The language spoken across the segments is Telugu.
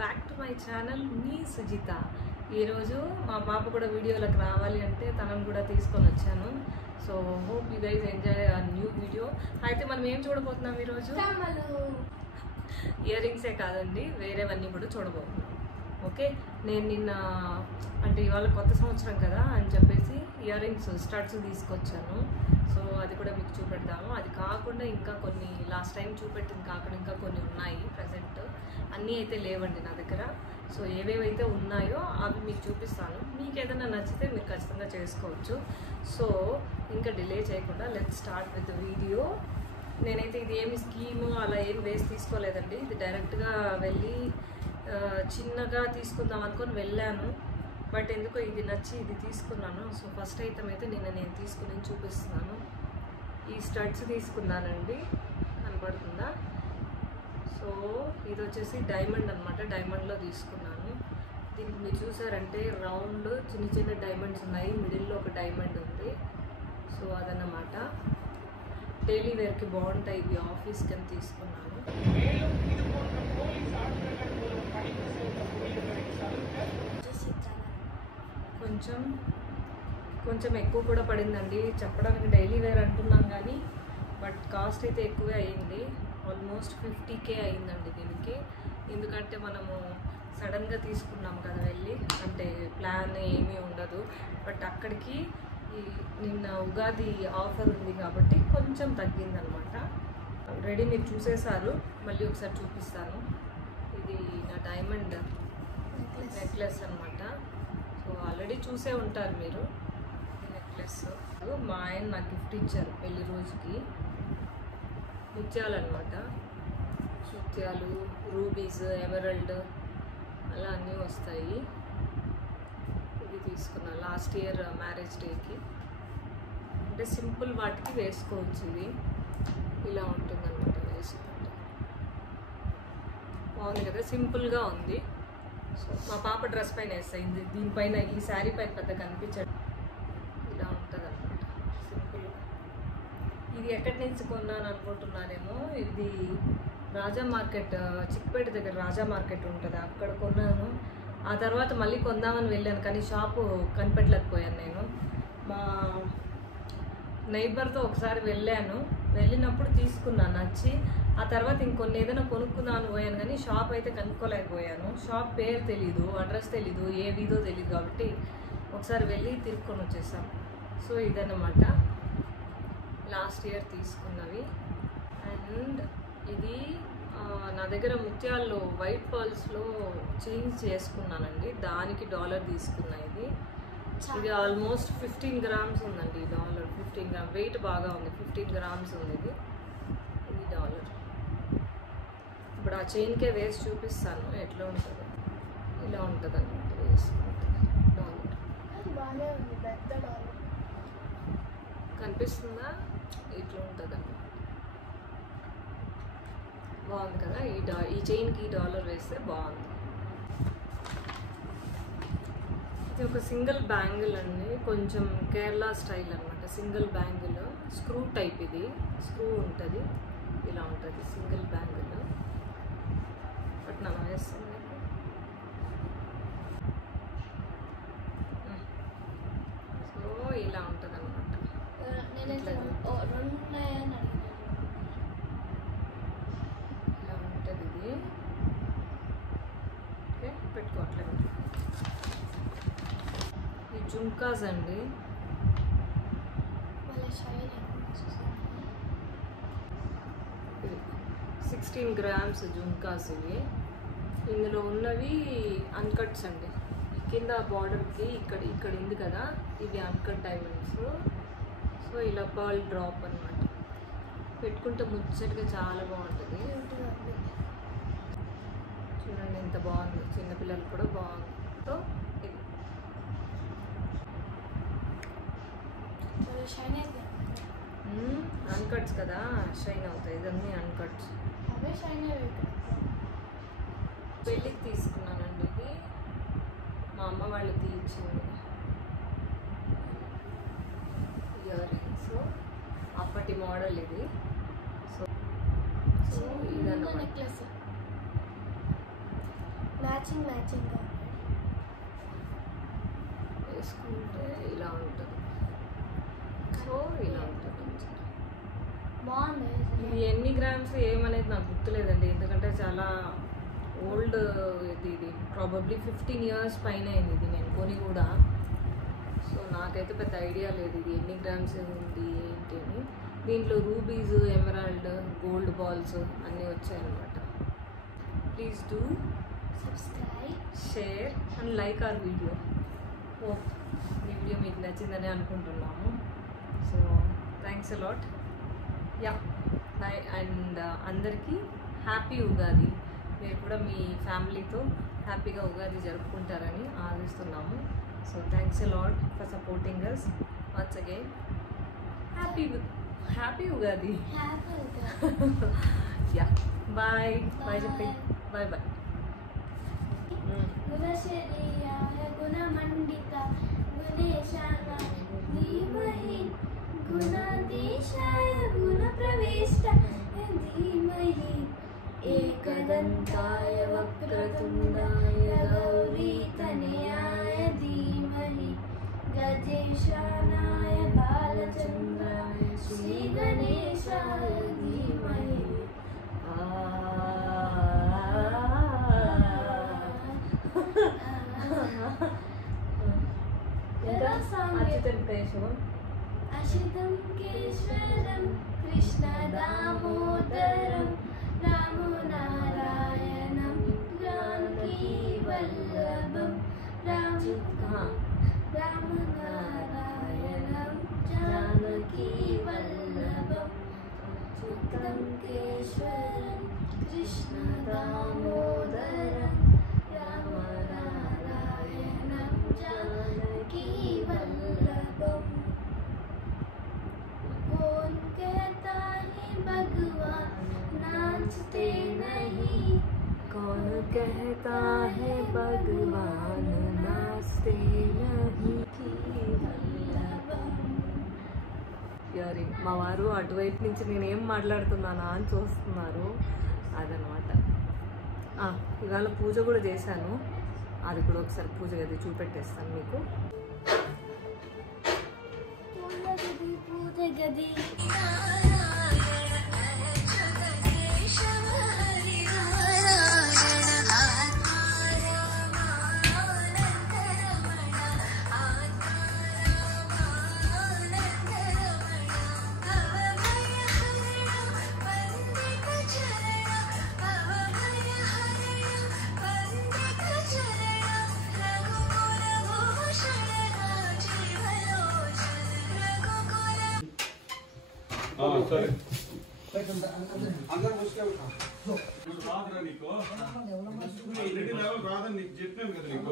బ్యాక్ టు మై ఛానల్ మీ సుజిత. ఈరోజు మా పాప కూడా వీడియోలకు రావాలి అంటే తనను కూడా తీసుకొని వచ్చాను. So hope you guys enjoy ఆ న్యూ వీడియో. అయితే మనం ఏం చూడబోతున్నాం ఈరోజు? ఇయర్ రింగ్సే కాదండి, వేరేవన్నీ కూడా చూడబోతున్నాం. ఓకే, నేను నిన్న అంటే ఇవాళ కొత్త సంవత్సరం కదా అని చెప్పేసి ఇయర్ రింగ్స్ స్టడ్స్ తీసుకొచ్చాను. సో అది కూడా మీకు చూపెడతాము. అది కాకుండా ఇంకా కొన్ని లాస్ట్ టైం చూపెట్టింది కాకుండా ఇంకా కొన్ని ఉన్నాయి. ప్రజెంట్ అన్నీ అయితే లేవండి నా దగ్గర. సో ఏవేవైతే ఉన్నాయో అవి మీకు చూపిస్తాను. మీకు ఏదైనా నచ్చితే మీరు ఖచ్చితంగా చేసుకోవచ్చు. సో ఇంకా డిలే చేయకుండా లెట్స్ స్టార్ట్ విత్ వీడియో. నేనైతే ఇది ఏమి స్కీము అలా ఏం వేసి తీసుకోలేదండి. ఇది డైరెక్ట్గా వెళ్ళి చిన్నగా తీసుకుందాం అనుకొని వెళ్ళాను. బట్ ఎందుకో ఇది నచ్చి ఇది తీసుకున్నాను. సో ఫస్ట్ ఐటమ్ అయితే నేను తీసుకుని చూపిస్తున్నాను. ఈ స్టడ్స్ తీసుకున్నానండి, కనపడుతుందా? సో ఇది వచ్చేసి డైమండ్ అనమాట. డైమండ్లో తీసుకున్నాను. దీనికి మీరు చూసారంటే రౌండ్ చిన్న చిన్న డైమండ్స్ ఉన్నాయి, మిడిల్లో ఒక డైమండ్ ఉంది. సో అదన్నమాట. డైలీ వేర్కి బాగుంటాయి ఇవి, ఆఫీస్కి అని తీసుకున్నాను. కొంచెం ఎక్కువ కూడా పడిందండి. చెప్పడానికి డైలీ వేర్ అంటున్నాం కానీ బట్ కాస్ట్ అయితే ఎక్కువే అయ్యింది. ఆల్మోస్ట్ 50K అయిందండి దీనికి. ఎందుకంటే మనము సడన్గా తీసుకున్నాం కదా వెళ్ళి, అంటే ప్లాన్ ఏమీ ఉండదు. బట్ అక్కడికి నిన్న ఉగాది ఆఫర్ ఉంది కాబట్టి కొంచెం తగ్గిందనమాట. ఆల్రెడీ మీరు చూసేసారు, మళ్ళీ ఒకసారి చూపిస్తాను. ఇది నా డైమండ్ నెక్లెస్ అనమాట. సో ఆల్రెడీ చూసే ఉంటారు మీరు ఈ నెక్లెస్. మా ఆయన నాకు గిఫ్ట్ ఇచ్చారు పెళ్లి రోజుకి. ముత్యాలు అనమాట. ముత్యాలు, రూబీస్, ఎమరల్డ్ అలా అన్నీ వస్తాయి. ఇది తీసుకున్నా లాస్ట్ ఇయర్ మ్యారేజ్ డేకి. అంటే సింపుల్ వాటికి వేసుకోవచ్చు. ఇది ఇలా ఉంటుందన్నమాట. వేసుకుంటే బాగుంది కదా, సింపుల్గా ఉంది. సో మా పాప డ్రెస్ పైన వేస్తాయి. దీనిపైన ఈ శారీ పైన పెద్ద కనిపించదు. ఇలా ఉంటుంది అనమాట, సింపుల్గా. ఇది ఎక్కడి నుంచి కొన్నాను అనుకుంటున్నానేమో. ఇది రాజా మార్కెట్, చిక్పేట దగ్గర రాజా మార్కెట్ ఉంటుంది, అక్కడ కొన్నాను. ఆ తర్వాత మళ్ళీ కొందామని వెళ్ళాను కానీ షాపు కనిపెట్టలేకపోయాను నేను. మా నైబర్తో ఒకసారి వెళ్ళినప్పుడు తీసుకున్నాను నచ్చి. ఆ తర్వాత ఇంకొన్ని ఏదైనా కొనుక్కున్నాను పోయాను కానీ షాప్ అయితే కనుక్కోలేకపోయాను. షాప్ పేరు తెలీదు, అడ్రస్ తెలీదు, ఏ వీధో తెలీదు కాబట్టి ఒకసారి వెళ్ళి తిరుక్కొని వచ్చేసాం. సో ఇదన్నమాట లాస్ట్ ఇయర్ తీసుకున్నవి. అండ్ ఇది నా దగ్గర ముత్యాల్లో వైట్ పర్ల్స్లో చేంజ్ చేసుకున్నానండి. దానికి $1 తీసుకున్నా. ఇది ఆల్మోస్ట్ 15 grams ఉందండి. $1 15 grams వెయిట్ బాగా ఉంది. 15 grams ఉంది ఇది $1. ఇప్పుడు ఆ చైన్కే వేసి చూపిస్తాను ఎట్లా ఉంటుందో. ఇలా ఉంటుంది అన్నమాట వేసుకుంటే $1. కనిపిస్తుందా? ఇట్లా ఉంటుంది అన్నమాట. బాగుంది కదా. ఈ చైన్కి $1 వేస్తే బాగుంది. ఇది ఒక సింగిల్ బ్యాంగిల్ అండి, కొంచెం కేరళ స్టైల్ అనమాట. Single bangle, screw type. ఇది స్క్రూ ఉంటుంది, ఇలా ఉంటుంది సింగిల్ బ్యాంగిల్. బట్ నన్ను వేస్తుంది. సో ఇలా ఉంటుంది అనమాట. ఇలా ఉంటుంది ఇది. ఓకే, పెట్టుకోవట్లేదు. ఈ జుంకాస్ అండి. 16 grams జుంకాస్ ఇవి. ఇందులో ఉన్నవి అన్కట్స్ అండి. కింద బార్డర్కి ఇక్కడ ఉంది కదా, ఇవి అన్కట్ డైమండ్స్. సో ఇలా పర్ల్ డ్రాప్ అనమాట. పెట్టుకుంటే ముచ్చటగా చాలా బాగుంటుంది. చూడండి ఎంత బాగుంది, చిన్నపిల్లలు కూడా బాగుంది. సో ఇది అన్కట్స్ కదా, షైన్ అవుతాయి. ఇదన్నీ అన్కట్స్. పెళ్ళికి తీసుకున్నానండి ఇది. మా అమ్మ వాళ్ళకి ఇచ్చింది ఇయర్ రింగ్స్. అప్పటి మోడల్ ఇది. సో ఇదన్నమాట. మ్యాచింగ్ వేసుకుంటే ఇలా ఉంటుంది. సో ఇలా ఉంటుంది. బాగుంది. ఇది ఎన్ని గ్రామ్స్ ఏమనేది నాకు గుర్తులేదండి, ఎందుకంటే చాలా ఓల్డ్ ఇది ప్రాబబ్లీ 15 years పైన అయింది ఇది నేను కొని కూడా. సో నాకైతే పెద్ద ఐడియా లేదు ఇది ఎన్ని గ్రామ్స్ ఉంది ఏంటి అని. దీంట్లో రూబీస్, ఎమరాల్డ్, గోల్డ్ బాల్స్ అన్నీ వచ్చాయన్నమాట. Please do subscribe, share and like our video. Hope ఈ వీడియో మీకు నచ్చిందని అనుకుంటున్నాము. So thanks a lot. Yeah bye. And అందరికీ హ్యాపీ ఉగాది. మీరు కూడా మీ ఫ్యామిలీతో హ్యాపీగా ఉగాది జరుపుకుంటారని ఆశిస్తున్నాము. So thanks a lot for supporting us once again. Happy Ugadi. Yeah bye bye చెప్పి బాయ్ బాయ్. గుణశరీరాయ గుణమండిత గుణేశాయ ధీమహి గుణాధీశాయ గుణప్రవిష్టాయ ధీమహి एकदन्ताय वक्रतुण्डाय गौरीतनयाय धीमहि गजेशानाय बालचन्द्राय श्रीगणेशाय धीमहि अच्युतं केशवं कृष्णदामोदरं रामो नारायणं जानकीवल्लभं रामनारायणं जानकीवल्लभं अच्युतं केशवं कृष्णदामोदरं रामनारायणं जानकीवल्लभम्। कौन कहता है भगवान नाचते नहीं, कौन कहता है भगवान नाचते नहीं. మా వారు అటువైపు నుంచి నేనేం మాట్లాడుతున్నానా అని చూస్తున్నారు. అదనమాట. ఇవాళ పూజ కూడా చేశాను, అది కూడా ఒకసారి పూజ గది చూపెట్టేస్తాను మీకు. పూజ గది సరే రాదని నీకు చెప్పాను కదా నీకు.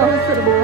అవసరమా?